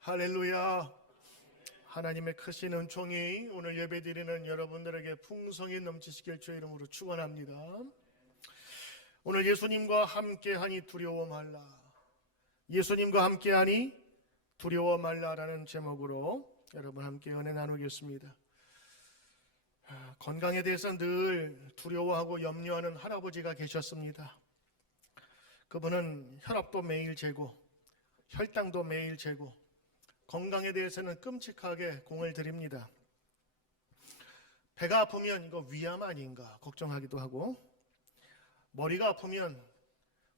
할렐루야. 하나님의 크신 은총이 오늘 예배드리는 여러분들에게 풍성히 넘치시길 주의 이름으로 축원합니다. 오늘 예수님과 함께하니 두려워 말라. 예수님과 함께하니 두려워 말라라는 제목으로 여러분 함께 은혜 나누겠습니다. 건강에 대해서 늘 두려워하고 염려하는 할아버지가 계셨습니다. 그분은 혈압도 매일 재고 혈당도 매일 재고 건강에 대해서는 끔찍하게 공을 들입니다. 배가 아프면 이거 위암 아닌가 걱정하기도 하고, 머리가 아프면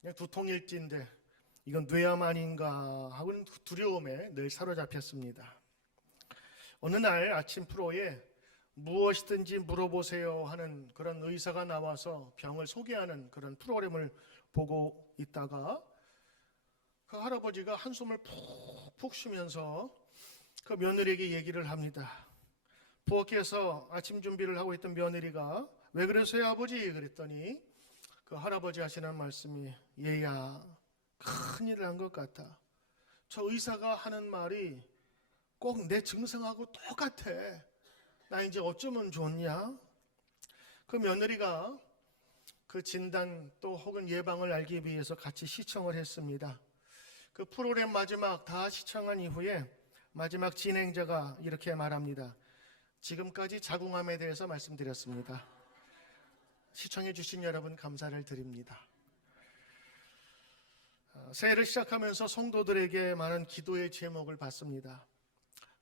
그냥 두통일지인데 이건 뇌암 아닌가 하고는 두려움에 늘 사로잡혔습니다. 어느 날 아침 프로에 무엇이든지 물어보세요 하는 그런 의사가 나와서 병을 소개하는 그런 프로그램을 보고 있다가 그 할아버지가 한숨을 푹 쉬면서 그 며느리에게 얘기를 합니다. 부엌에서 아침 준비를 하고 있던 며느리가 왜 그러세요 아버지? 그랬더니 그 할아버지 하시는 말씀이, 얘야 큰일 난 것 같아. 저 의사가 하는 말이 꼭 내 증상하고 똑같아. 나 이제 어쩌면 좋냐? 그 며느리가 그 진단 또 혹은 예방을 알기 위해서 같이 시청을 했습니다. 그 프로그램 마지막 다 시청한 이후에 마지막 진행자가 이렇게 말합니다. 지금까지 자궁암에 대해서 말씀드렸습니다. 시청해 주신 여러분 감사를 드립니다. 새해를 시작하면서 성도들에게 많은 기도의 제목을 받습니다.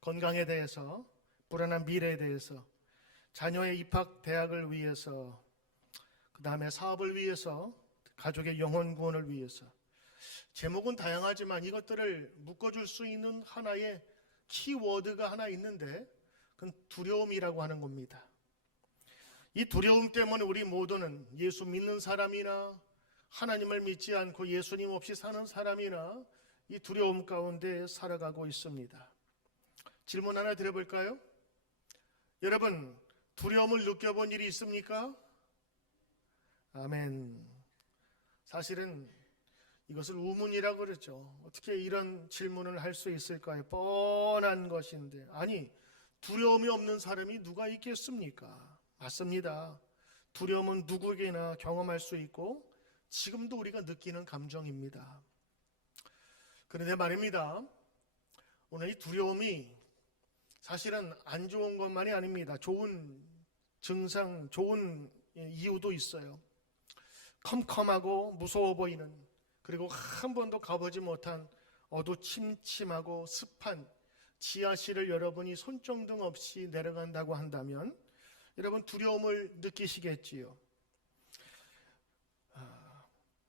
건강에 대해서, 불안한 미래에 대해서, 자녀의 입학 대학을 위해서, 그 다음에 사업을 위해서, 가족의 영혼 구원을 위해서. 제목은 다양하지만 이것들을 묶어줄 수 있는 하나의 키워드가 하나 있는데 그건 두려움이라고 하는 겁니다. 이 두려움 때문에 우리 모두는 예수 믿는 사람이나 하나님을 믿지 않고 예수님 없이 사는 사람이나 이 두려움 가운데 살아가고 있습니다. 질문 하나 드려볼까요? 여러분, 두려움을 느껴본 일이 있습니까? 아멘. 사실은 이것을 우문이라고 그러죠. 어떻게 이런 질문을 할 수 있을까요? 뻔한 것인데. 아니, 두려움이 없는 사람이 누가 있겠습니까? 맞습니다. 두려움은 누구에게나 경험할 수 있고 지금도 우리가 느끼는 감정입니다. 그런데 말입니다. 오늘 이 두려움이 사실은 안 좋은 것만이 아닙니다. 좋은 증상, 좋은 이유도 있어요. 컴컴하고 무서워 보이는, 그리고 한 번도 가보지 못한 어두침침하고 습한 지하실을 여러분이 손정등 없이 내려간다고 한다면 여러분 두려움을 느끼시겠지요.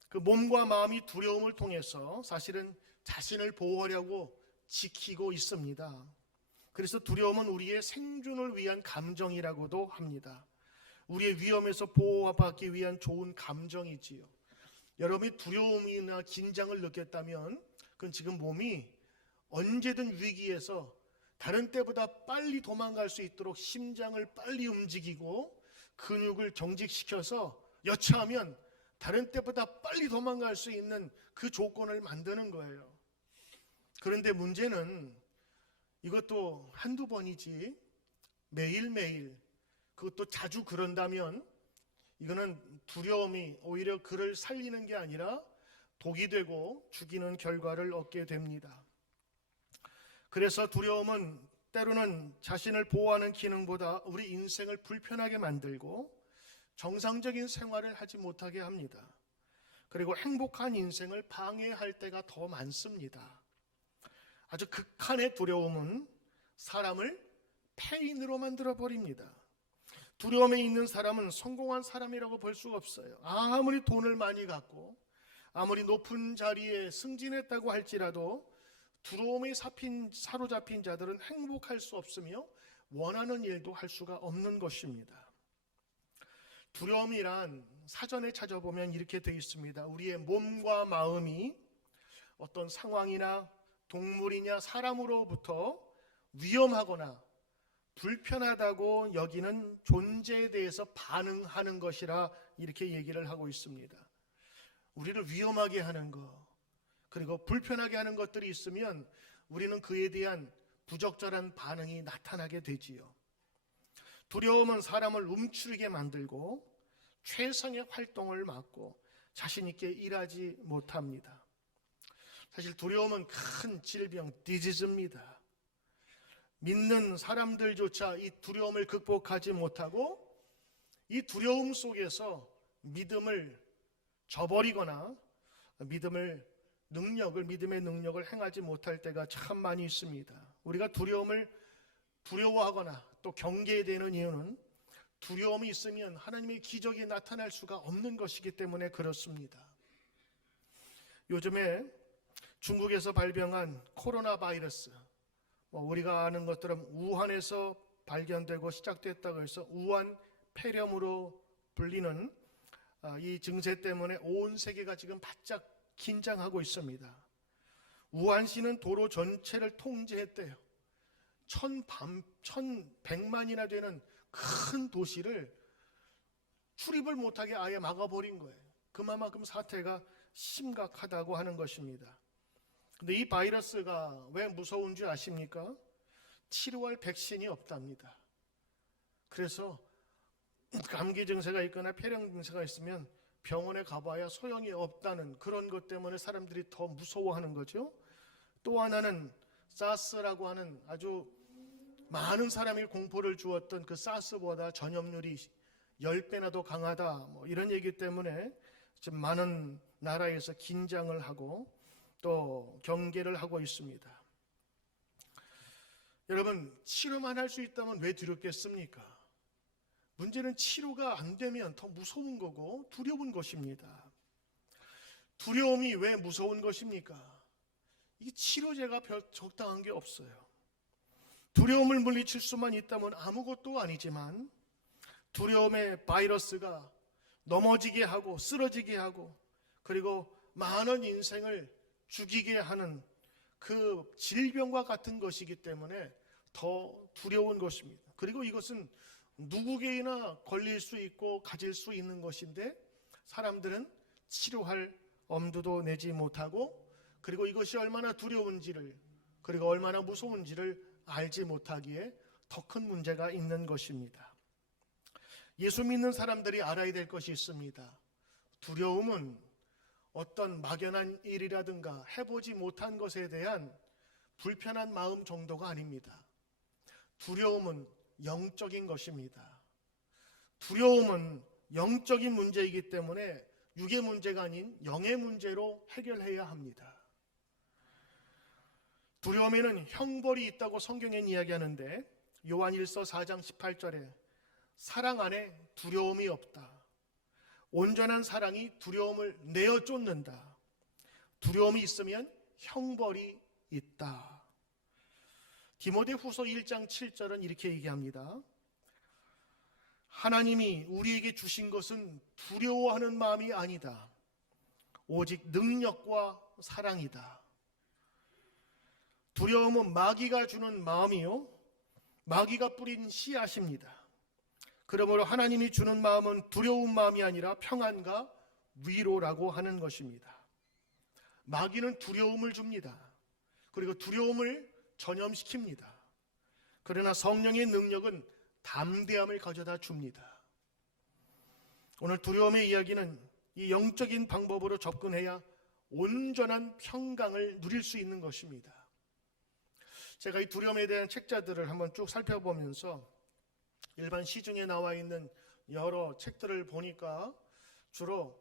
그 몸과 마음이 두려움을 통해서 사실은 자신을 보호하려고 지키고 있습니다. 그래서 두려움은 우리의 생존을 위한 감정이라고도 합니다. 우리의 위험에서 보호받기 위한 좋은 감정이지요. 여러분이 두려움이나 긴장을 느꼈다면 그건 지금 몸이 언제든 위기에서 다른 때보다 빨리 도망갈 수 있도록 심장을 빨리 움직이고 근육을 경직시켜서 여차하면 다른 때보다 빨리 도망갈 수 있는 그 조건을 만드는 거예요. 그런데 문제는 이것도 한두 번이지 매일매일, 그것도 자주 그런다면 이거는 두려움이 오히려 그를 살리는 게 아니라 독이 되고 죽이는 결과를 얻게 됩니다. 그래서 두려움은 때로는 자신을 보호하는 기능보다 우리 인생을 불편하게 만들고 정상적인 생활을 하지 못하게 합니다. 그리고 행복한 인생을 방해할 때가 더 많습니다. 아주 극한의 두려움은 사람을 폐인으로 만들어 버립니다. 두려움에 있는 사람은 성공한 사람이라고 볼 수가 없어요. 아무리 돈을 많이 갖고 아무리 높은 자리에 승진했다고 할지라도 두려움에 사로잡힌 자들은 행복할 수 없으며 원하는 일도 할 수가 없는 것입니다. 두려움이란 사전에 찾아보면 이렇게 되어 있습니다. 우리의 몸과 마음이 어떤 상황이나 동물이냐 사람으로부터 위험하거나 불편하다고 여기는 존재에 대해서 반응하는 것이라 이렇게 얘기를 하고 있습니다. 우리를 위험하게 하는 것, 그리고 불편하게 하는 것들이 있으면 우리는 그에 대한 부적절한 반응이 나타나게 되지요. 두려움은 사람을 움츠리게 만들고 최상의 활동을 막고 자신 있게 일하지 못합니다. 사실 두려움은 큰 질병, 디지즈입니다. 믿는 사람들조차 이 두려움을 극복하지 못하고 이 두려움 속에서 믿음을 저버리거나 믿음의 능력을 행하지 못할 때가 참 많이 있습니다. 우리가 두려움을 두려워하거나 또 경계해야 되는 이유는 두려움이 있으면 하나님의 기적이 나타날 수가 없는 것이기 때문에 그렇습니다. 요즘에 중국에서 발병한 코로나 바이러스, 우리가 아는 것처럼 우한에서 발견되고 시작됐다고 해서 우한 폐렴으로 불리는 이 증세 때문에 온 세계가 지금 바짝 긴장하고 있습니다. 우한시는 도로 전체를 통제했대요. 1100만이나 되는 큰 도시를 출입을 못하게 아예 막아버린 거예요. 그만큼 사태가 심각하다고 하는 것입니다. 근데 이 바이러스가 왜 무서운 줄 아십니까? 치료할 백신이 없답니다. 그래서 감기 증세가 있거나 폐렴 증세가 있으면 병원에 가봐야 소용이 없다는 그런 것 때문에 사람들이 더 무서워하는 거죠. 또 하나는 사스라고 하는 아주 많은 사람이 공포를 주었던 그 사스보다 전염률이 10배나 더 강하다, 이런 얘기 때문에 지금 많은 나라에서 긴장을 하고 또 경계를 하고 있습니다. 여러분, 치료만 할 수 있다면 왜 두렵겠습니까? 문제는 치료가 안 되면 더 무서운 거고 두려운 것입니다. 두려움이 왜 무서운 것입니까? 이 치료제가 별 적당한 게 없어요. 두려움을 물리칠 수만 있다면 아무것도 아니지만 두려움의 바이러스가 넘어지게 하고 쓰러지게 하고 그리고 많은 인생을 죽이게 하는 그 질병과 같은 것이기 때문에 더 두려운 것입니다. 그리고 이것은 누구에게나 걸릴 수 있고 가질 수 있는 것인데 사람들은 치료할 엄두도 내지 못하고 그리고 이것이 얼마나 두려운지를 그리고 얼마나 무서운지를 알지 못하기에 더 큰 문제가 있는 것입니다. 예수 믿는 사람들이 알아야 될 것이 있습니다. 두려움은 어떤 막연한 일이라든가 해보지 못한 것에 대한 불편한 마음 정도가 아닙니다. 두려움은 영적인 것입니다. 두려움은 영적인 문제이기 때문에 육의 문제가 아닌 영의 문제로 해결해야 합니다. 두려움에는 형벌이 있다고 성경엔 이야기하는데 요한일서 4장 18절에 사랑 안에 두려움이 없다. 온전한 사랑이 두려움을 내어 쫓는다. 두려움이 있으면 형벌이 있다. 디모데후서 1장 7절은 이렇게 얘기합니다. 하나님이 우리에게 주신 것은 두려워하는 마음이 아니다. 오직 능력과 사랑이다. 두려움은 마귀가 주는 마음이요 마귀가 뿌린 씨앗입니다. 그러므로 하나님이 주는 마음은 두려운 마음이 아니라 평안과 위로라고 하는 것입니다. 마귀는 두려움을 줍니다. 그리고 두려움을 전염시킵니다. 그러나 성령의 능력은 담대함을 가져다 줍니다. 오늘 두려움의 이야기는 이 영적인 방법으로 접근해야 온전한 평강을 누릴 수 있는 것입니다. 제가 이 두려움에 대한 책자들을 한번 쭉 살펴보면서 일반 시중에 나와 있는 여러 책들을 보니까 주로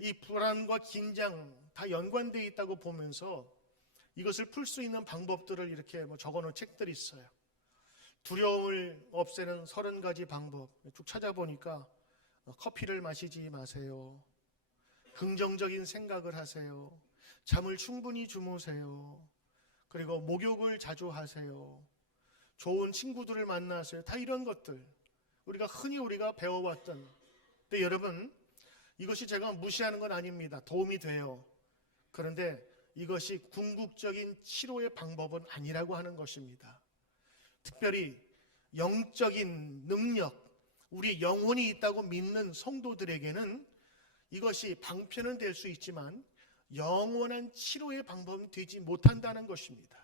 이 불안과 긴장 다 연관되어 있다고 보면서 이것을 풀 수 있는 방법들을 이렇게 적어놓은 책들이 있어요. 두려움을 없애는 30가지 방법 쭉 찾아보니까 커피를 마시지 마세요. 긍정적인 생각을 하세요. 잠을 충분히 주무세요. 그리고 목욕을 자주 하세요. 좋은 친구들을 만나세요. 다 이런 것들 흔히 우리가 배워왔던. 근데 여러분 이것이 제가 무시하는 건 아닙니다. 도움이 돼요. 그런데 이것이 궁극적인 치료의 방법은 아니라고 하는 것입니다. 특별히 영적인 능력, 우리 영혼이 있다고 믿는 성도들에게는 이것이 방편은 될 수 있지만 영원한 치료의 방법은 되지 못한다는 것입니다.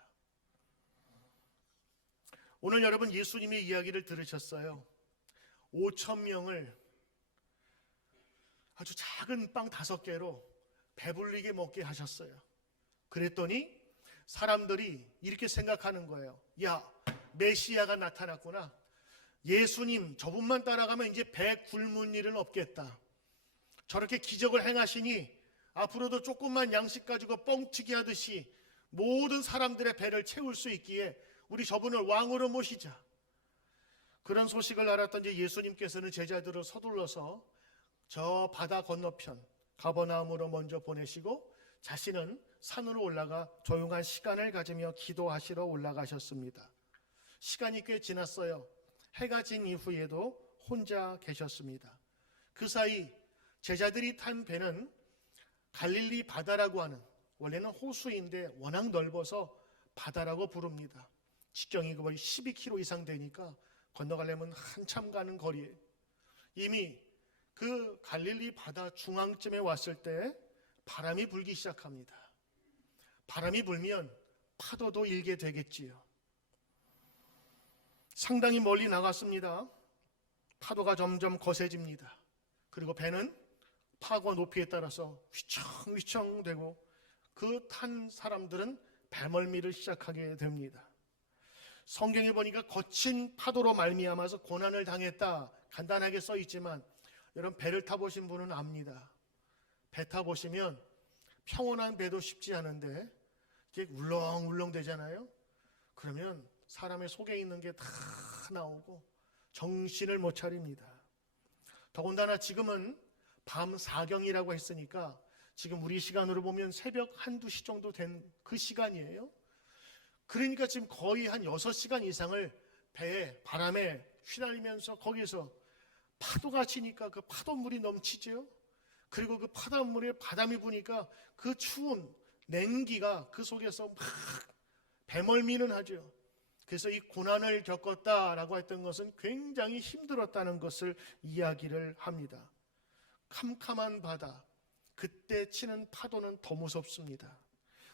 오늘 여러분 예수님의 이야기를 들으셨어요. 5천 명을 아주 작은 빵 5개로 배불리게 먹게 하셨어요. 그랬더니 사람들이 이렇게 생각하는 거예요. 야, 메시아가 나타났구나. 예수님 저분만 따라가면 이제 배 굶은 일은 없겠다. 저렇게 기적을 행하시니 앞으로도 조금만 양식 가지고 뻥튀기 하듯이 모든 사람들의 배를 채울 수 있기에 우리 저분을 왕으로 모시자. 그런 소식을 알았던 예수님께서는 제자들을 서둘러서 저 바다 건너편 가버나움으로 먼저 보내시고 자신은 산으로 올라가 조용한 시간을 가지며 기도하시러 올라가셨습니다. 시간이 꽤 지났어요. 해가 진 이후에도 혼자 계셨습니다. 그 사이 제자들이 탄 배는 갈릴리 바다라고 하는, 원래는 호수인데 워낙 넓어서 바다라고 부릅니다. 직경이 거의 12km 이상 되니까 건너가려면 한참 가는 거리에 이미 그 갈릴리 바다 중앙쯤에 왔을 때 바람이 불기 시작합니다. 바람이 불면 파도도 일게 되겠지요. 상당히 멀리 나갔습니다. 파도가 점점 거세집니다. 그리고 배는 파고 높이에 따라서 휘청휘청 되고 그 탄 사람들은 배멀미를 시작하게 됩니다. 성경에 보니까 거친 파도로 말미암아서 고난을 당했다 간단하게 써 있지만 여러분 배를 타보신 분은 압니다. 배 타보시면 평온한 배도 쉽지 않은데 이렇게 울렁울렁 되잖아요. 그러면 사람의 속에 있는 게 다 나오고 정신을 못 차립니다. 더군다나 지금은 밤 4경이라고 했으니까 지금 우리 시간으로 보면 새벽 1-2시 정도 된 그 시간이에요. 그러니까 지금 거의 한 6시간 이상을 배에 바람에 휘날리면서 거기서 파도가 치니까 그 파도물이 넘치죠. 그리고 그 파도물에 바람이 부니까 그 추운 냉기가 그 속에서 막 배멀미는 하죠. 그래서 이 고난을 겪었다라고 했던 것은 굉장히 힘들었다는 것을 이야기를 합니다. 캄캄한 바다, 그때 치는 파도는 더 무섭습니다.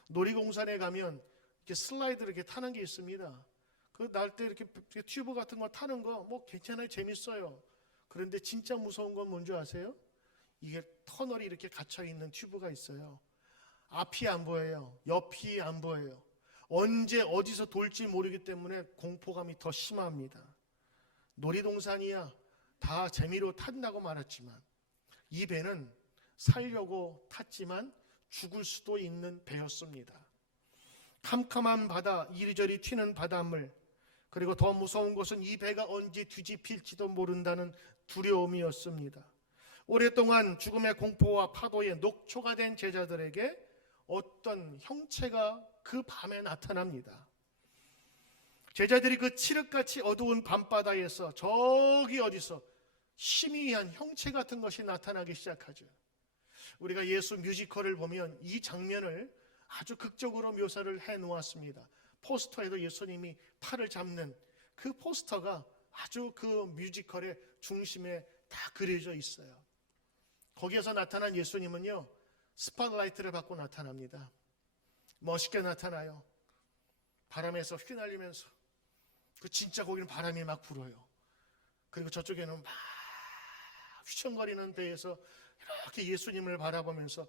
놀이공원에 가면 이렇게 슬라이드를 이렇게 타는 게 있습니다. 그 날 때 이렇게 튜브 같은 거 타는 거 뭐 괜찮아요, 재밌어요. 그런데 진짜 무서운 건 뭔지 아세요? 이게 터널이 이렇게 갇혀 있는 튜브가 있어요. 앞이 안 보여요. 옆이 안 보여요. 언제 어디서 돌지 모르기 때문에 공포감이 더 심합니다. 놀이동산이야 다 재미로 탄다고 말했지만 이 배는 살려고 탔지만 죽을 수도 있는 배였습니다. 캄캄한 바다, 이리저리 튀는 바닷물, 그리고 더 무서운 것은 이 배가 언제 뒤집힐지도 모른다는 두려움이었습니다. 오랫동안 죽음의 공포와 파도에 녹초가 된 제자들에게 어떤 형체가 그 밤에 나타납니다. 제자들이 그 칠흑같이 어두운 밤바다에서 저기 어디서 희미한 형체 같은 것이 나타나기 시작하죠. 우리가 예수 뮤지컬을 보면 이 장면을 아주 극적으로 묘사를 해 놓았습니다. 포스터에도 예수님이 팔을 잡는 그 포스터가 아주 그 뮤지컬의 중심에 다 그려져 있어요. 거기에서 나타난 예수님은요, 스팟라이트를 받고 나타납니다. 멋있게 나타나요. 바람에서 휘날리면서 그 진짜 거기는 바람이 막 불어요. 그리고 저쪽에는 막 휘청거리는 데에서 이렇게 예수님을 바라보면서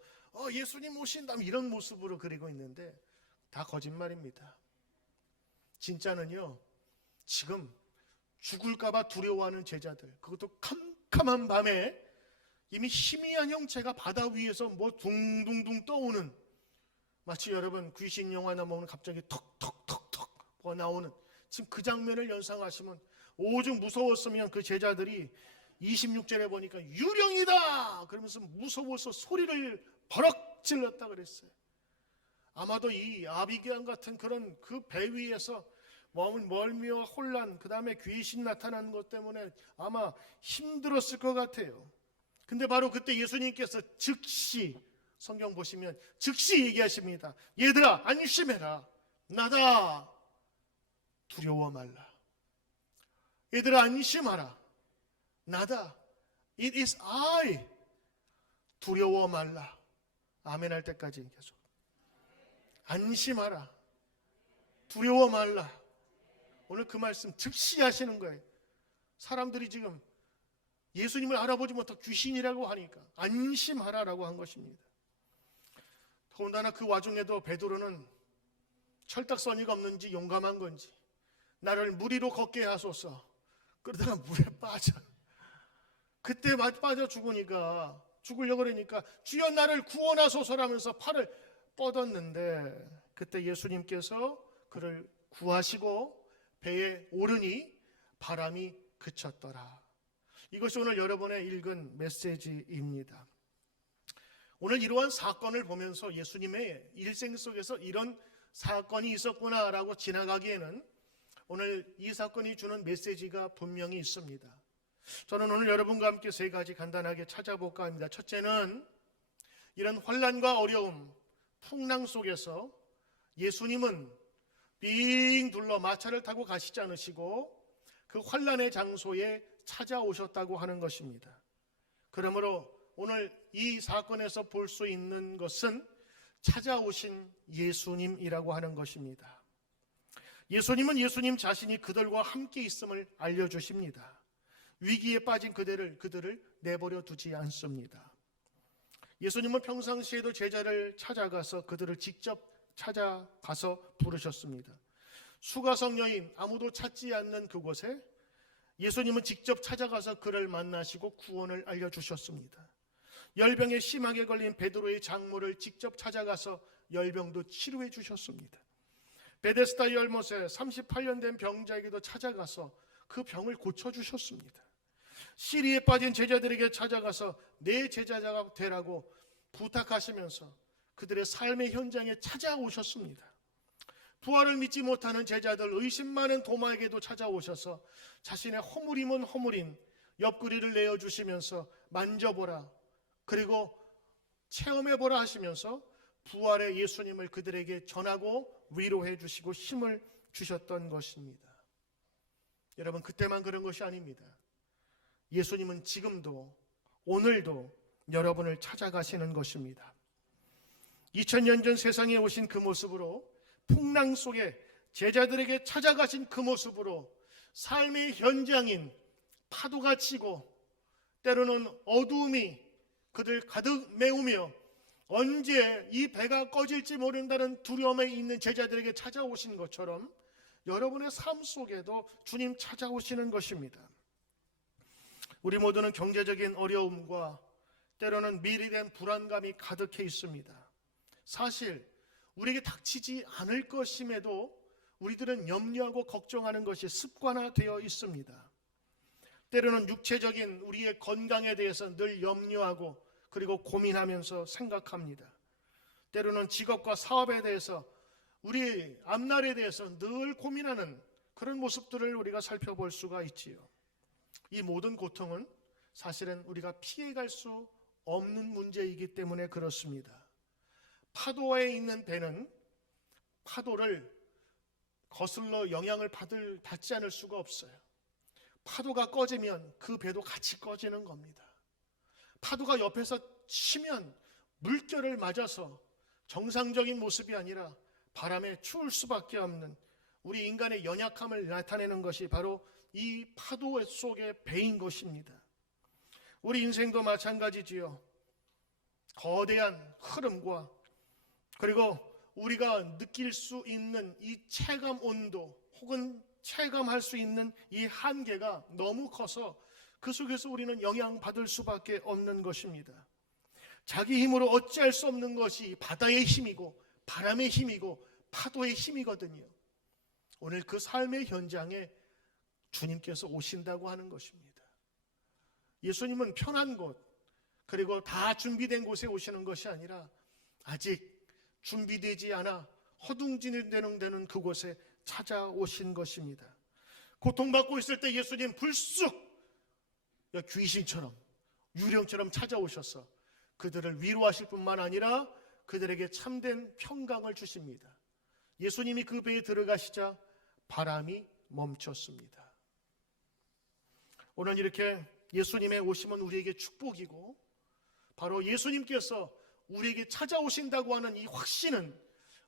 예수님 오신다 이런 모습으로 그리고 있는데 다 거짓말입니다. 진짜는요, 지금 죽을까봐 두려워하는 제자들, 그것도 캄캄한 밤에 이미 희미한 형체가 바다 위에서 뭐 둥둥둥 떠오는, 마치 여러분 귀신 영화나 보면 갑자기 턱턱턱턱 뭐 나오는 지금 그 장면을 연상하시면 오죽 무서웠으면 그 제자들이 26절에 보니까 유령이다 그러면서 무서워서 소리를 버럭 질렀다 그랬어요. 아마도 이 아비게안 같은 그런 그 배 위에서 멀미와 혼란, 그 다음에 귀신 나타나는 것 때문에 아마 힘들었을 것 같아요. 근데 바로 그때 예수님께서 즉시, 성경 보시면 즉시 얘기하십니다. 얘들아 안심해라, 나다, 두려워 말라. 얘들아 안심하라, 나다, It is I, 두려워 말라. 아멘 할 때까지 계속. 안심하라. 두려워 말라. 오늘 그 말씀 즉시 하시는 거예요. 사람들이 지금 예수님을 알아보지 못하고 귀신이라고 하니까 안심하라라고 한 것입니다. 더군다나 그 와중에도 베드로는 철딱서니가 없는지 용감한 건지 나를 물 위로 걷게 하소서. 그러다가 물에 빠져. 그때 빠져 죽으려고 그러니까 주여 나를 구원하소서라면서 팔을 뻗었는데 그때 예수님께서 그를 구하시고 배에 오르니 바람이 그쳤더라. 이것이 오늘 여러분의 읽은 메시지입니다. 오늘 이러한 사건을 보면서 예수님의 일생 속에서 이런 사건이 있었구나라고 지나가기에는 오늘 이 사건이 주는 메시지가 분명히 있습니다. 저는 오늘 여러분과 함께 세 가지 간단하게 찾아볼까 합니다. 첫째는 이런 환난과 어려움, 풍랑 속에서 예수님은 빙 둘러 마차를 타고 가시지 않으시고 그 환난의 장소에 찾아오셨다고 하는 것입니다. 그러므로 오늘 이 사건에서 볼 수 있는 것은 찾아오신 예수님이라고 하는 것입니다. 예수님은 예수님 자신이 그들과 함께 있음을 알려주십니다. 위기에 빠진 그들을 내버려 두지 않습니다. 예수님은 평상시에도 제자를 찾아가서 그들을 직접 찾아가서 부르셨습니다. 수가성 여인 아무도 찾지 않는 그곳에 예수님은 직접 찾아가서 그를 만나시고 구원을 알려주셨습니다. 열병에 심하게 걸린 베드로의 장모를 직접 찾아가서 열병도 치료해 주셨습니다. 베데스다 열못에 38년 된 병자에게도 찾아가서 그 병을 고쳐주셨습니다. 시리에 빠진 제자들에게 찾아가서 내 제자가 되라고 부탁하시면서 그들의 삶의 현장에 찾아오셨습니다. 부활을 믿지 못하는 제자들, 의심 많은 도마에게도 찾아오셔서 자신의 허물인 옆구리를 내어주시면서 만져보라, 그리고 체험해보라 하시면서 부활의 예수님을 그들에게 전하고 위로해 주시고 힘을 주셨던 것입니다. 여러분, 그때만 그런 것이 아닙니다. 예수님은 지금도 오늘도 여러분을 찾아가시는 것입니다. 2000년 전 세상에 오신 그 모습으로, 풍랑 속에 제자들에게 찾아가신 그 모습으로 삶의 현장인 파도가 치고 때로는 어두움이 그들 가득 메우며 언제 이 배가 꺼질지 모른다는 두려움에 있는 제자들에게 찾아오신 것처럼 여러분의 삶 속에도 주님 찾아오시는 것입니다. 우리 모두는 경제적인 어려움과 때로는 미래된 불안감이 가득해 있습니다. 사실 우리에게 닥치지 않을 것임에도 우리들은 염려하고 걱정하는 것이 습관화되어 있습니다. 때로는 육체적인 우리의 건강에 대해서 늘 염려하고 그리고 고민하면서 생각합니다. 때로는 직업과 사업에 대해서 우리 앞날에 대해서 늘 고민하는 그런 모습들을 우리가 살펴볼 수가 있지요. 이 모든 고통은 사실은 우리가 피해갈 수 없는 문제이기 때문에 그렇습니다. 파도에 있는 배는 파도를 거슬러 영향을 받지 않을 수가 없어요. 파도가 꺼지면 그 배도 같이 꺼지는 겁니다. 파도가 옆에서 치면 물결을 맞아서 정상적인 모습이 아니라 바람에 추울 수밖에 없는 우리 인간의 연약함을 나타내는 것이 바로 이 파도 속의 배인 것입니다. 우리 인생도 마찬가지지요. 거대한 흐름과 그리고 우리가 느낄 수 있는 이 체감 온도 혹은 체감할 수 있는 이 한계가 너무 커서 그 속에서 우리는 영향받을 수밖에 없는 것입니다. 자기 힘으로 어찌할 수 없는 것이 바다의 힘이고 바람의 힘이고 파도의 힘이거든요. 오늘 그 삶의 현장에 주님께서 오신다고 하는 것입니다. 예수님은 편한 곳 그리고 다 준비된 곳에 오시는 것이 아니라 아직 준비되지 않아 허둥지는 그곳에 찾아오신 것입니다. 고통받고 있을 때 예수님 불쑥 귀신처럼 유령처럼 찾아오셔서 그들을 위로하실 뿐만 아니라 그들에게 참된 평강을 주십니다. 예수님이 그 배에 들어가시자 바람이 멈췄습니다. 오늘 이렇게 예수님의 오심은 우리에게 축복이고 바로 예수님께서 우리에게 찾아오신다고 하는 이 확신은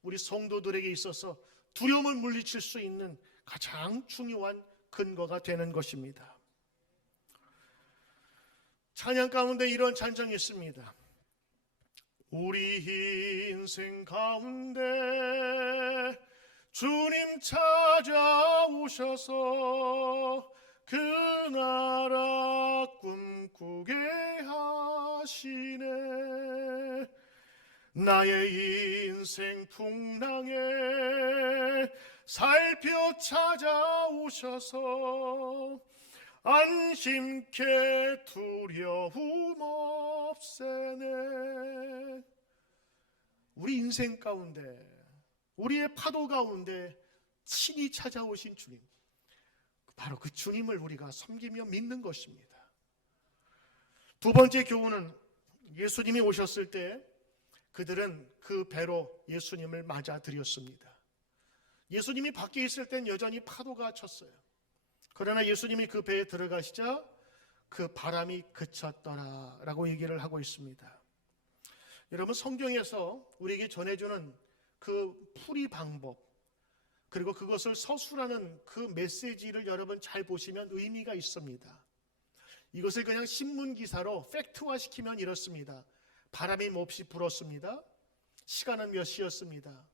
우리 성도들에게 있어서 두려움을 물리칠 수 있는 가장 중요한 근거가 되는 것입니다. 찬양 가운데 이런 찬양이 있습니다. 우리 인생 가운데 주님 찾아오셔서 그 나라 꿈꾸게 하시네. 나의 인생 풍랑에 살펴 찾아오셔서 안심케 두려움 없애네. 우리 인생 가운데, 우리의 파도 가운데 친히 찾아오신 주님, 바로 그 주님을 우리가 섬기며 믿는 것입니다. 두 번째 교훈은 예수님이 오셨을 때 그들은 그 배로 예수님을 맞아들였습니다. 예수님이 밖에 있을 땐 여전히 파도가 쳤어요. 그러나 예수님이 그 배에 들어가시자 그 바람이 그쳤더라 라고 얘기를 하고 있습니다. 여러분, 성경에서 우리에게 전해주는 그 풀이 방법, 그리고 그것을 서술하는 그 메시지를 여러분 잘 보시면 의미가 있습니다. 이것을 그냥 신문기사로 팩트화시키면 이렇습니다. 바람이 몹시 불었습니다. 시간은 몇 시였습니다.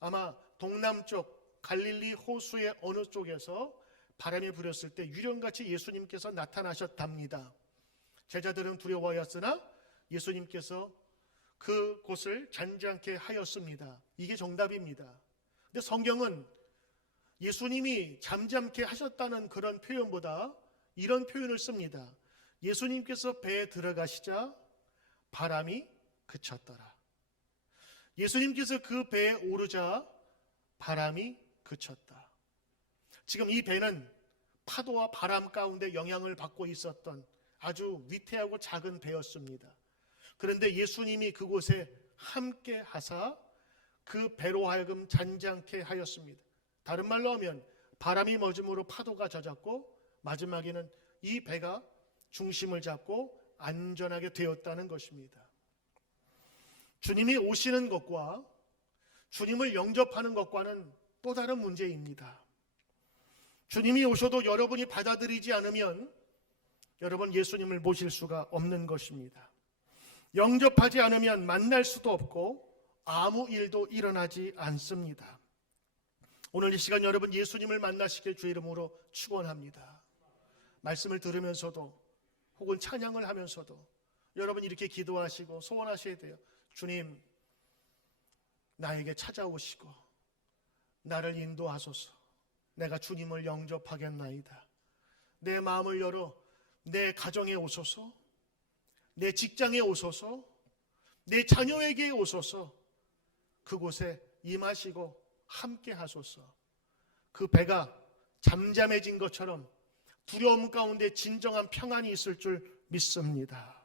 아마 동남쪽 갈릴리 호수의 어느 쪽에서 바람이 불었을 때 유령같이 예수님께서 나타나셨답니다. 제자들은 두려워하였으나 예수님께서 그곳을 잔잔케 하였습니다. 이게 정답입니다. 근데 성경은 예수님이 잠잠케 하셨다는 그런 표현보다 이런 표현을 씁니다. 예수님께서 배에 들어가시자 바람이 그쳤더라. 예수님께서 그 배에 오르자 바람이 그쳤다. 지금 이 배는 파도와 바람 가운데 영향을 받고 있었던 아주 위태하고 작은 배였습니다. 그런데 예수님이 그곳에 함께 하사 그 배로 하여금 잔잔케 하였습니다. 다른 말로 하면 바람이 멎음으로 파도가 잦았고 마지막에는 이 배가 중심을 잡고 안전하게 되었다는 것입니다. 주님이 오시는 것과 주님을 영접하는 것과는 또 다른 문제입니다. 주님이 오셔도 여러분이 받아들이지 않으면 여러분 예수님을 모실 수가 없는 것입니다. 영접하지 않으면 만날 수도 없고 아무 일도 일어나지 않습니다. 오늘 이 시간 여러분 예수님을 만나시길 주의 이름으로 축원합니다. 말씀을 들으면서도 혹은 찬양을 하면서도 여러분 이렇게 기도하시고 소원하셔야 돼요. 주님, 나에게 찾아오시고 나를 인도하소서. 내가 주님을 영접하겠나이다. 내 마음을 열어 내 가정에 오소서, 내 직장에 오소서, 내 자녀에게 오소서. 그곳에 임하시고 함께 하소서. 그 배가 잠잠해진 것처럼 두려움 가운데 진정한 평안이 있을 줄 믿습니다.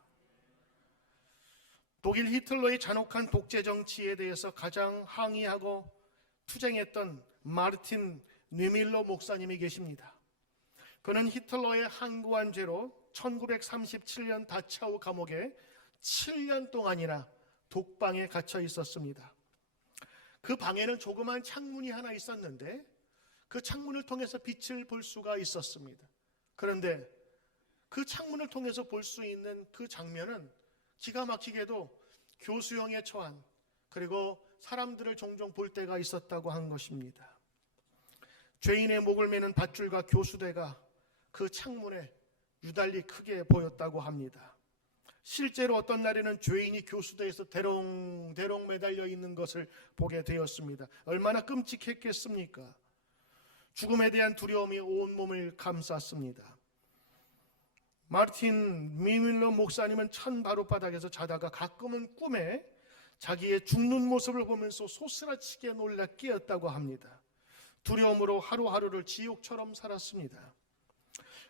독일 히틀러의 잔혹한 독재 정치에 대해서 가장 항의하고 투쟁했던 마르틴 뉘밀러 목사님이 계십니다. 그는 히틀러의 항고한 죄로 1937년 다차우 감옥에 7년 동안이나 독방에 갇혀 있었습니다. 그 방에는 조그만 창문이 하나 있었는데 그 창문을 통해서 빛을 볼 수가 있었습니다. 그런데 그 창문을 통해서 볼 수 있는 그 장면은 기가 막히게도 교수형에 처한, 그리고 사람들을 종종 볼 때가 있었다고 한 것입니다. 죄인의 목을 매는 밧줄과 교수대가 그 창문에 유달리 크게 보였다고 합니다. 실제로 어떤 날에는 죄인이 교수대에서 대롱대롱 매달려 있는 것을 보게 되었습니다. 얼마나 끔찍했겠습니까? 죽음에 대한 두려움이 온몸을 감쌌습니다. 마르틴 뉘밀러 목사님은 천 바로바닥에서 자다가 가끔은 꿈에 자기의 죽는 모습을 보면서 소스라치게 놀라 깨었다고 합니다. 두려움으로 하루하루를 지옥처럼 살았습니다.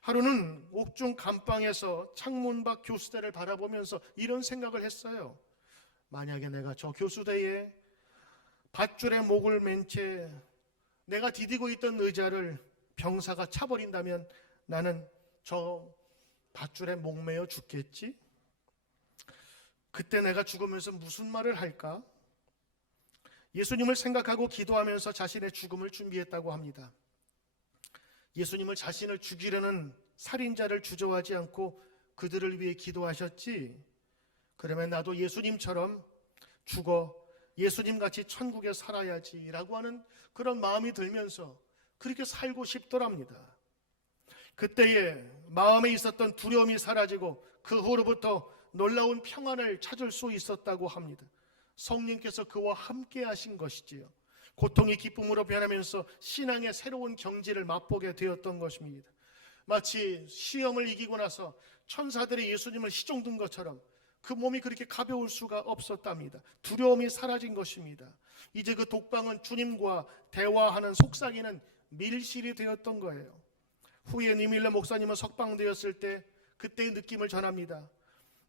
하루는 옥중 감방에서 창문 밖 교수대를 바라보면서 이런 생각을 했어요. 만약에 내가 저 교수대에 밧줄에 목을 맨 채 내가 디디고 있던 의자를 병사가 차버린다면 나는 저 밧줄에 목매어 죽겠지? 그때 내가 죽으면서 무슨 말을 할까? 예수님을 생각하고 기도하면서 자신의 죽음을 준비했다고 합니다. 예수님을 자신을 죽이려는 살인자를 주저하지 않고 그들을 위해 기도하셨지. 그러면 나도 예수님처럼 죽어 예수님같이 천국에 살아야지라고 하는 그런 마음이 들면서 그렇게 살고 싶더랍니다. 그때에 마음에 있었던 두려움이 사라지고 그 후로부터 놀라운 평안을 찾을 수 있었다고 합니다. 성령께서 그와 함께 하신 것이지요. 고통이 기쁨으로 변하면서 신앙의 새로운 경지를 맛보게 되었던 것입니다. 마치 시험을 이기고 나서 천사들이 예수님을 시종든 것처럼 그 몸이 그렇게 가벼울 수가 없었답니다. 두려움이 사라진 것입니다. 이제 그 독방은 주님과 대화하는 속삭이는 밀실이 되었던 거예요. 후에 니밀레 목사님은 석방되었을 때 그때의 느낌을 전합니다.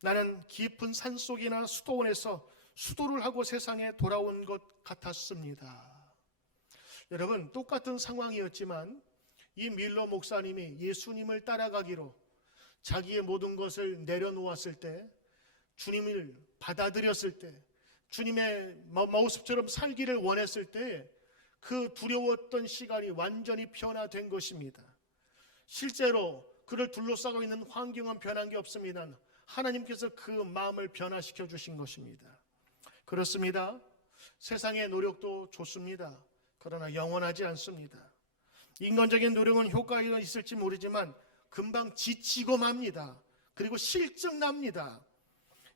나는 깊은 산속이나 수도원에서 수도를 하고 세상에 돌아온 것 같았습니다. 여러분, 똑같은 상황이었지만 이 밀러 목사님이 예수님을 따라가기로 자기의 모든 것을 내려놓았을 때, 주님을 받아들였을 때, 주님의 모습처럼 살기를 원했을 때 그 두려웠던 시간이 완전히 변화된 것입니다. 실제로 그를 둘러싸고 있는 환경은 변한 게 없습니다. 하나님께서 그 마음을 변화시켜 주신 것입니다. 그렇습니다. 세상의 노력도 좋습니다. 그러나 영원하지 않습니다. 인간적인 노력은 효과가 있을지 모르지만 금방 지치고 맙니다. 그리고 실증납니다.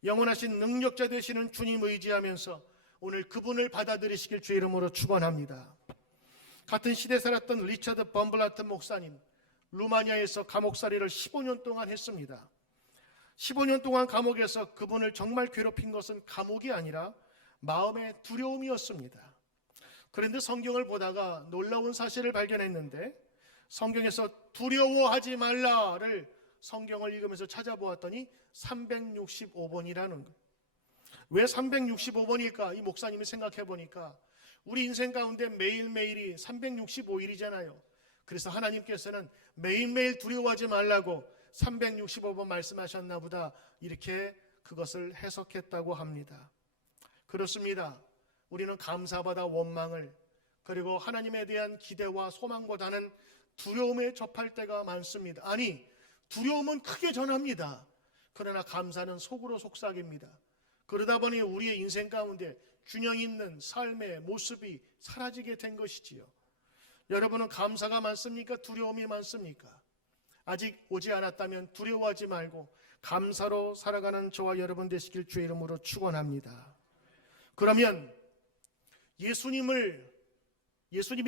영원하신 능력자 되시는 주님 의지하면서 오늘 그분을 받아들이시길 주의 이름으로 축원합니다. 같은 시대에 살았던 리처드 범블라트 목사님, 루마니아에서 감옥살이를 15년 동안 했습니다. 15년 동안 감옥에서 그분을 정말 괴롭힌 것은 감옥이 아니라 마음의 두려움이었습니다. 그런데 성경을 보다가 놀라운 사실을 발견했는데, 성경에서 두려워하지 말라를 성경을 읽으면서 찾아보았더니 365번이라는 거예요. 왜 365번일까? 이 목사님이 생각해 보니까 우리 인생 가운데 매일매일이 365일이잖아요. 그래서 하나님께서는 매일매일 두려워하지 말라고 365번 말씀하셨나 보다, 이렇게 그것을 해석했다고 합니다. 그렇습니다. 우리는 감사보다 원망을, 그리고 하나님에 대한 기대와 소망보다는 두려움에 접할 때가 많습니다. 아니, 두려움은 크게 전합니다. 그러나 감사는 속으로 속삭입니다. 그러다 보니 우리의 인생 가운데 균형 있는 삶의 모습이 사라지게 된 것이지요. 여러분은 감사가 많습니까? 두려움이 많습니까? 아직 오지 않았다면 두려워하지 말고 감사로 살아가는 저와 여러분 되시길 주의 이름으로 축원합니다. 그러면 예수님이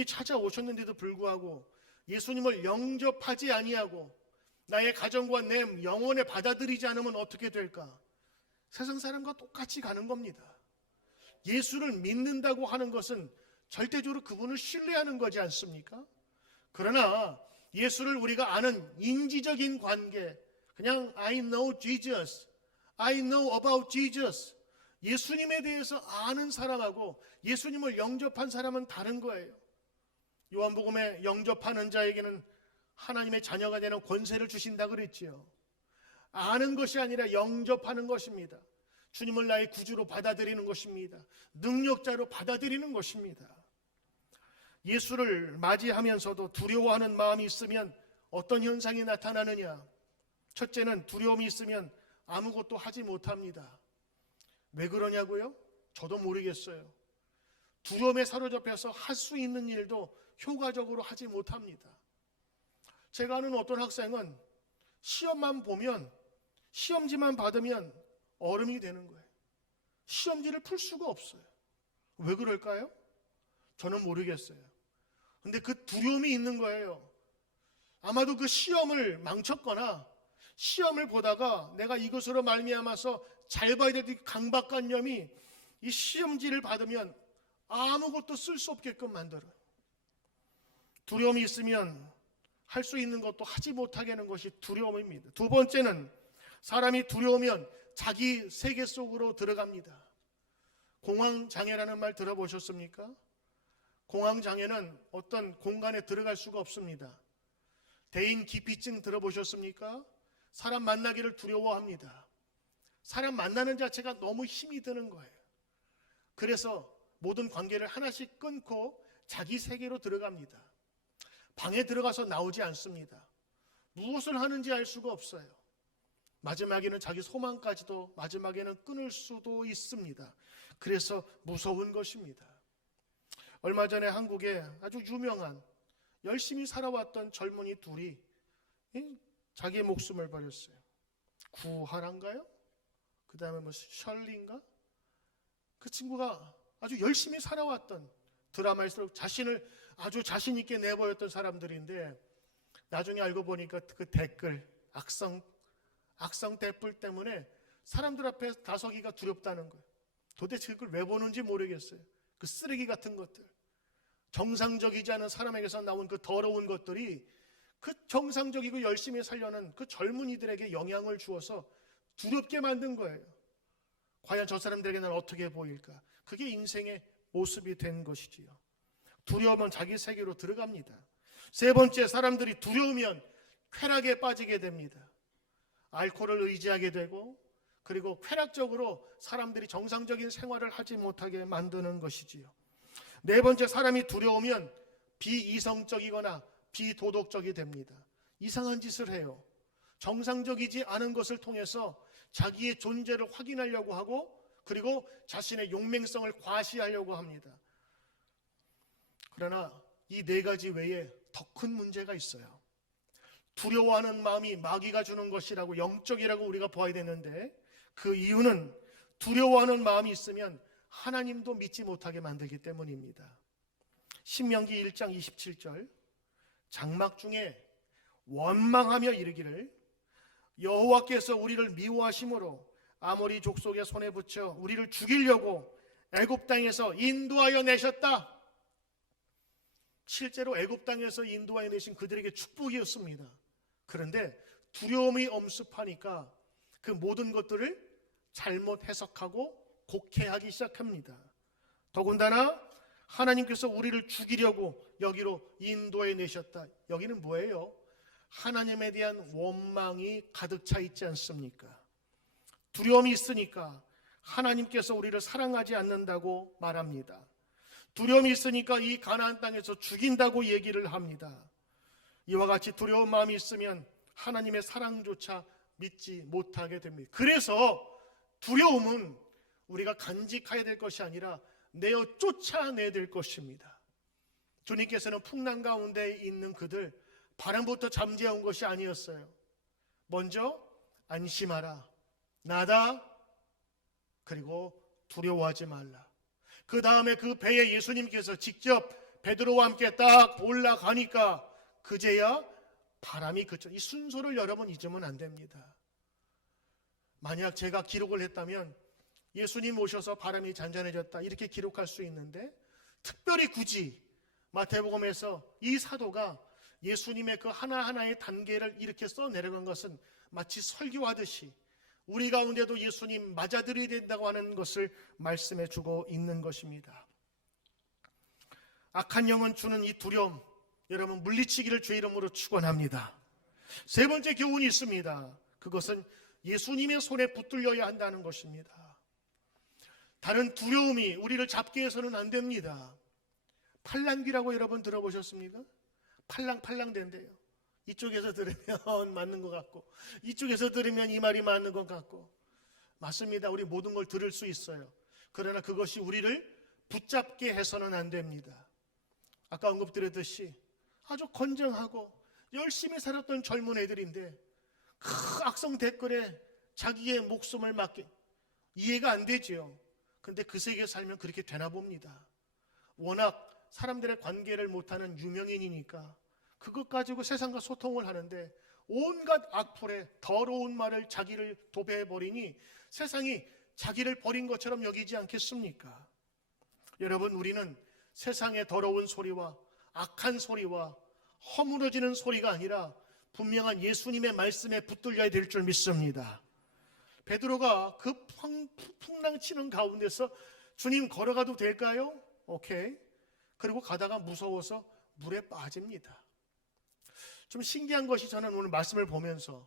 찾아오셨는데도 불구하고 예수님을 영접하지 아니하고 나의 가정과 내 영혼에 받아들이지 않으면 어떻게 될까? 세상 사람과 똑같이 가는 겁니다. 예수를 믿는다고 하는 것은 절대적으로 그분을 신뢰하는 거지 않습니까? 그러나 예수를 우리가 아는 인지적인 관계, 그냥 I know Jesus, I know about Jesus, 예수님에 대해서 아는 사람하고 예수님을 영접한 사람은 다른 거예요. 요한복음에 영접하는 자에게는 하나님의 자녀가 되는 권세를 주신다 그랬지요. 아는 것이 아니라 영접하는 것입니다. 주님을 나의 구주로 받아들이는 것입니다. 능력자로 받아들이는 것입니다. 예수를 맞이하면서도 두려워하는 마음이 있으면 어떤 현상이 나타나느냐? 첫째는 두려움이 있으면 아무것도 하지 못합니다. 왜 그러냐고요? 저도 모르겠어요. 두려움에 사로잡혀서 할 수 있는 일도 효과적으로 하지 못합니다. 제가 아는 어떤 학생은 시험만 보면, 시험지만 받으면 얼음이 되는 거예요. 시험지를 풀 수가 없어요. 왜 그럴까요? 저는 모르겠어요. 근데 그 두려움이 있는 거예요. 아마도 그 시험을 망쳤거나 시험을 보다가 내가 이것으로 말미암아서 잘 봐야 될 강박관념이 이 시험지를 받으면 아무것도 쓸 수 없게끔 만들어요. 두려움이 있으면 할 수 있는 것도 하지 못하게 하는 것이 두려움입니다. 두 번째는 사람이 두려우면 자기 세계 속으로 들어갑니다. 공황장애라는 말 들어보셨습니까? 공황장애는 어떤 공간에 들어갈 수가 없습니다. 대인기피증 들어보셨습니까? 사람 만나기를 두려워합니다. 사람 만나는 자체가 너무 힘이 드는 거예요. 그래서 모든 관계를 하나씩 끊고 자기 세계로 들어갑니다. 방에 들어가서 나오지 않습니다. 무엇을 하는지 알 수가 없어요. 마지막에는 자기 소망까지도 마지막에는 끊을 수도 있습니다. 그래서 무서운 것입니다. 얼마 전에 한국에 아주 유명한 열심히 살아왔던 젊은이 둘이 자기의 목숨을 버렸어요. 구하란가요? 그 다음에 뭐 셜리인가? 그 친구가 아주 열심히 살아왔던, 드라마에서 자신을 아주 자신 있게 내보였던 사람들인데 나중에 알고 보니까 그 댓글, 악성 댓글 때문에 사람들 앞에 나서기가 두렵다는 거예요. 도대체 그걸 왜 보는지 모르겠어요. 그 쓰레기 같은 것들, 정상적이지 않은 사람에게서 나온 그 더러운 것들이 그 정상적이고 열심히 살려는 그 젊은이들에게 영향을 주어서 두렵게 만든 거예요. 과연 저 사람들에게는 어떻게 보일까? 그게 인생의 모습이 된 것이지요. 두려움은 자기 세계로 들어갑니다. 세 번째, 사람들이 두려우면 쾌락에 빠지게 됩니다. 알코올을 의지하게 되고, 그리고 쾌락적으로 사람들이 정상적인 생활을 하지 못하게 만드는 것이지요. 네 번째, 사람이 두려우면 비이성적이거나 비도덕적이 됩니다. 이상한 짓을 해요. 정상적이지 않은 것을 통해서 자기의 존재를 확인하려고 하고, 그리고 자신의 용맹성을 과시하려고 합니다. 그러나 이 네 가지 외에 더 큰 문제가 있어요. 두려워하는 마음이 마귀가 주는 것이라고, 영적이라고 우리가 봐야 되는데, 그 이유는 두려워하는 마음이 있으면 하나님도 믿지 못하게 만들기 때문입니다. 신명기 1장 27절, 장막 중에 원망하며 이르기를 여호와께서 우리를 미워하심으로 아모리 족속의 손에 붙여 우리를 죽이려고 애굽 땅에서 인도하여 내셨다. 실제로 애굽 땅에서 인도하여 내신 그들에게 축복이었습니다. 그런데 두려움이 엄습하니까 그 모든 것들을 잘못 해석하고 곡해하기 시작합니다. 더군다나 하나님께서 우리를 죽이려고 여기로 인도해 내셨다. 여기는 뭐예요? 하나님에 대한 원망이 가득 차 있지 않습니까? 두려움이 있으니까 하나님께서 우리를 사랑하지 않는다고 말합니다. 두려움이 있으니까 이 가나안 땅에서 죽인다고 얘기를 합니다. 이와 같이 두려운 마음이 있으면 하나님의 사랑조차 믿지 못하게 됩니다. 그래서 두려움은 우리가 간직해야 될 것이 아니라 내어 쫓아내야 될 것입니다. 주님께서는 풍랑 가운데 있는 그들 바람부터 잠재운 것이 아니었어요. 먼저 안심하라, 나다, 그리고 두려워하지 말라. 그 다음에 그 배에 예수님께서 직접 베드로와 함께 딱 올라가니까 그제야 바람이 그쳐. 이 순서를 여러분 잊으면 안 됩니다. 만약 제가 기록을 했다면 예수님 오셔서 바람이 잔잔해졌다 이렇게 기록할 수 있는데, 특별히 굳이 마태복음에서 이 사도가 예수님의 그 하나하나의 단계를 이렇게 써내려간 것은 마치 설교하듯이 우리 가운데도 예수님 맞아들여야 된다고 하는 것을 말씀해 주고 있는 것입니다. 악한 영은 주는 이 두려움, 여러분 물리치기를 주의 이름으로 축원합니다. 세 번째 교훈이 있습니다. 그것은 예수님의 손에 붙들려야 한다는 것입니다. 다른 두려움이 우리를 잡게 해서는 안 됩니다. 팔랑귀라고 여러분 들어보셨습니까? 팔랑팔랑 된대요. 이쪽에서 들으면 맞는 것 같고 이쪽에서 들으면 이 말이 맞는 것 같고. 맞습니다. 우리 모든 걸 들을 수 있어요. 그러나 그것이 우리를 붙잡게 해서는 안 됩니다. 아까 언급드렸듯이 아주 건정하고 열심히 살았던 젊은 애들인데 그 악성 댓글에 자기의 목숨을 맡게, 이해가 안 되죠. 근데 그 세계에 살면 그렇게 되나 봅니다. 워낙 사람들의 관계를 못하는 유명인이니까 그것 가지고 세상과 소통을 하는데 온갖 악플에 더러운 말을 자기를 도배해버리니 세상이 자기를 버린 것처럼 여기지 않겠습니까? 여러분, 우리는 세상의 더러운 소리와 악한 소리와 허물어지는 소리가 아니라 분명한 예수님의 말씀에 붙들려야 될 줄 믿습니다. 베드로가 그 풍랑치는 가운데서 주님 걸어가도 될까요? 오케이. 그리고 가다가 무서워서 물에 빠집니다. 좀 신기한 것이, 저는 오늘 말씀을 보면서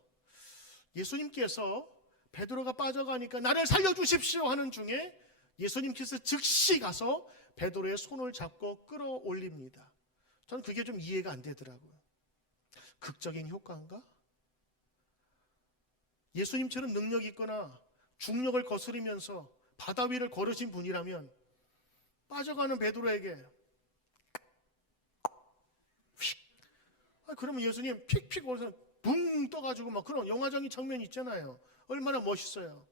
예수님께서 베드로가 빠져가니까 나를 살려주십시오 하는 중에 예수님께서 즉시 가서 베드로의 손을 잡고 끌어올립니다. 저는 그게 좀 이해가 안 되더라고요. 극적인 효과인가? 예수님처럼 능력 있거나 중력을 거스르면서 바다 위를 걸으신 분이라면 빠져가는 베드로에게 그러면 예수님 픽픽 오면서 붕 떠가지고 막 그런 영화적인 장면이 있잖아요. 얼마나 멋있어요.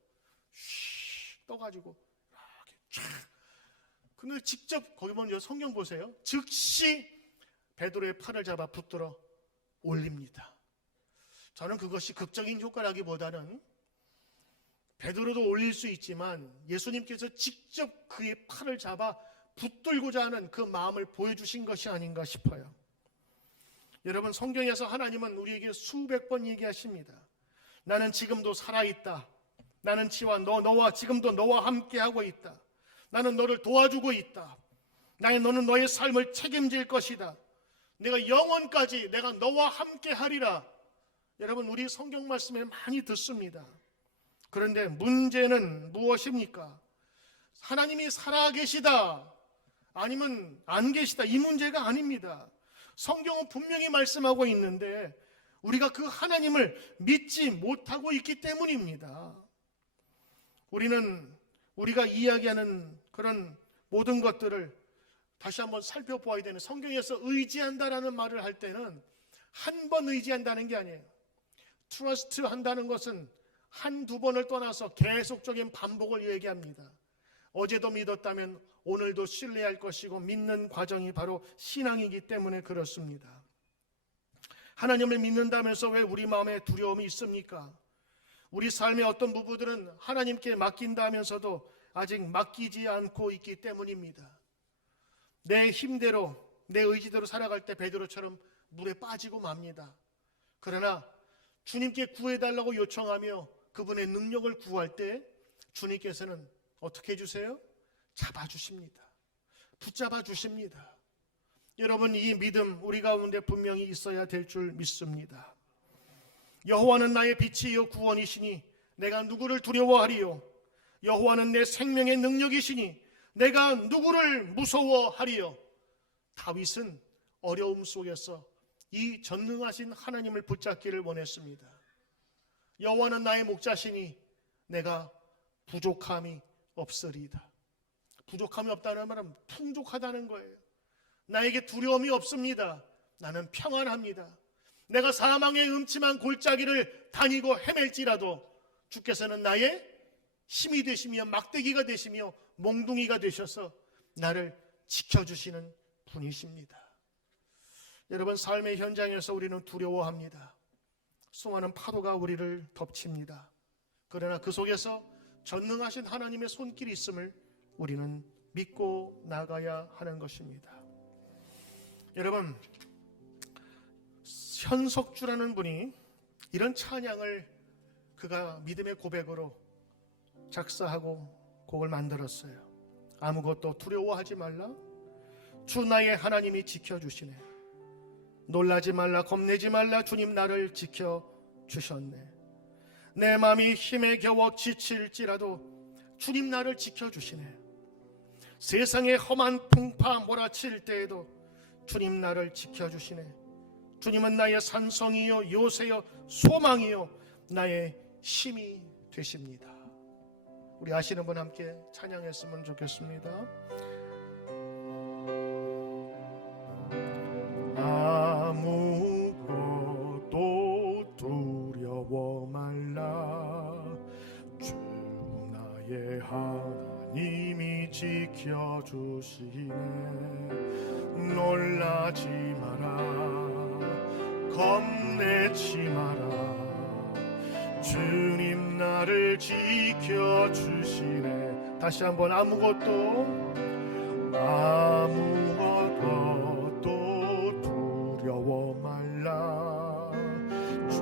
떠가지고 이렇게 쫙. 근데 직접 거기 보면 성경 보세요. 즉시 베드로의 팔을 잡아 붙들어 올립니다. 저는 그것이 극적인 효과라기보다는 베드로도 올릴 수 있지만 예수님께서 직접 그의 팔을 잡아 붙들고자 하는 그 마음을 보여주신 것이 아닌가 싶어요. 여러분, 성경에서 하나님은 우리에게 수백 번 얘기하십니다. 나는 지금도 살아있다. 나는 너와 지금도 너와 함께하고 있다. 나는 너를 도와주고 있다. 너는 너의 삶을 책임질 것이다. 내가 영원까지 내가 너와 함께하리라. 여러분, 우리 성경 말씀에 많이 듣습니다. 그런데 문제는 무엇입니까? 하나님이 살아계시다 아니면 안 계시다, 이 문제가 아닙니다. 성경은 분명히 말씀하고 있는데 우리가 그 하나님을 믿지 못하고 있기 때문입니다. 우리가 이야기하는 그런 모든 것들을 다시 한번 살펴보아야 되는, 성경에서 의지한다라는 말을 할 때는 한 번 의지한다는 게 아니에요. 트러스트 한다는 것은 한두 번을 떠나서 계속적인 반복을 얘기합니다. 어제도 믿었다면 오늘도 신뢰할 것이고 믿는 과정이 바로 신앙이기 때문에 그렇습니다. 하나님을 믿는다면서 왜 우리 마음에 두려움이 있습니까? 우리 삶의 어떤 부분들은 하나님께 맡긴다면서도 아직 맡기지 않고 있기 때문입니다. 내 힘대로 내 의지대로 살아갈 때 베드로처럼 물에 빠지고 맙니다. 그러나 주님께 구해달라고 요청하며 그분의 능력을 구할 때 주님께서는 어떻게 해주세요? 잡아주십니다. 붙잡아 주십니다. 여러분, 이 믿음 우리 가운데 분명히 있어야 될 줄 믿습니다. 여호와는 나의 빛이요 구원이시니 내가 누구를 두려워하리요. 여호와는 내 생명의 능력이시니 내가 누구를 무서워하리요. 다윗은 어려움 속에서 이 전능하신 하나님을 붙잡기를 원했습니다. 여호와는 나의 목자시니 내가 부족함이 없으리이다. 부족함이 없다는 말은 풍족하다는 거예요. 나에게 두려움이 없습니다. 나는 평안합니다. 내가 사망의 음침한 골짜기를 다니고 헤맬지라도 주께서는 나의 힘이 되시며 막대기가 되시며 몽둥이가 되셔서 나를 지켜주시는 분이십니다. 여러분, 삶의 현장에서 우리는 두려워합니다. 수많은 파도가 우리를 덮칩니다. 그러나 그 속에서 전능하신 하나님의 손길이 있음을 우리는 믿고 나가야 하는 것입니다. 여러분, 현석주라는 분이 이런 찬양을 그가 믿음의 고백으로 작사하고 곡을 만들었어요. 아무것도 두려워하지 말라. 주 나의 하나님이 지켜주시네. 놀라지 말라, 겁내지 말라. 주님 나를 지켜주셨네. 내 마음이 힘에 겨워 지칠지라도 주님 나를 지켜주시네. 세상의 험한 풍파 몰아칠 때에도 주님 나를 지켜주시네. 주님은 나의 산성이요 요새요 소망이요 나의 힘이 되십니다. 우리 아시는 분 함께 찬양했으면 좋겠습니다. 아무것도 두려워 말라. 주 나의 하나님이 지켜주시네. 놀라지 마라, 겁내지 마라. 주님 나를 지켜주시네. 다시 한번 아무것도 두려워 말라. 주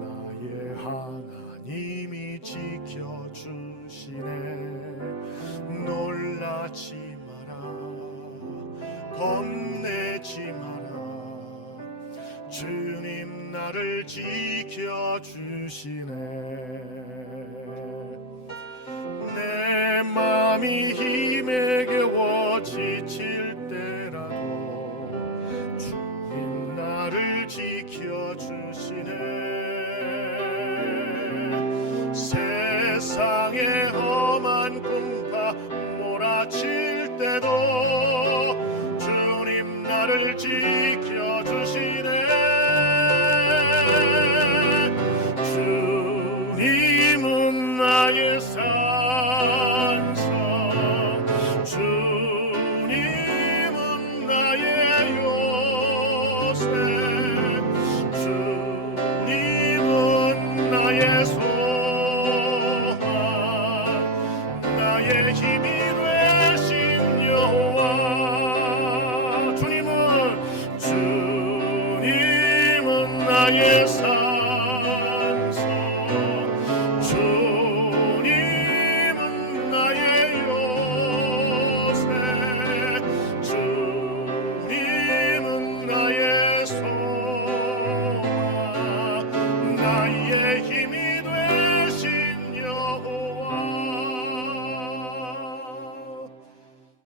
나의 하나님이 지켜주시네. 놀라지 마라, 겁내지 마라. 주님 나를 지켜주시네. 마음이 힘에 겨워 지칠 때라도 주님 나를 지켜주시네. 세상의 험한 풍파 몰아칠 때도 주님 나를 지켜주시네.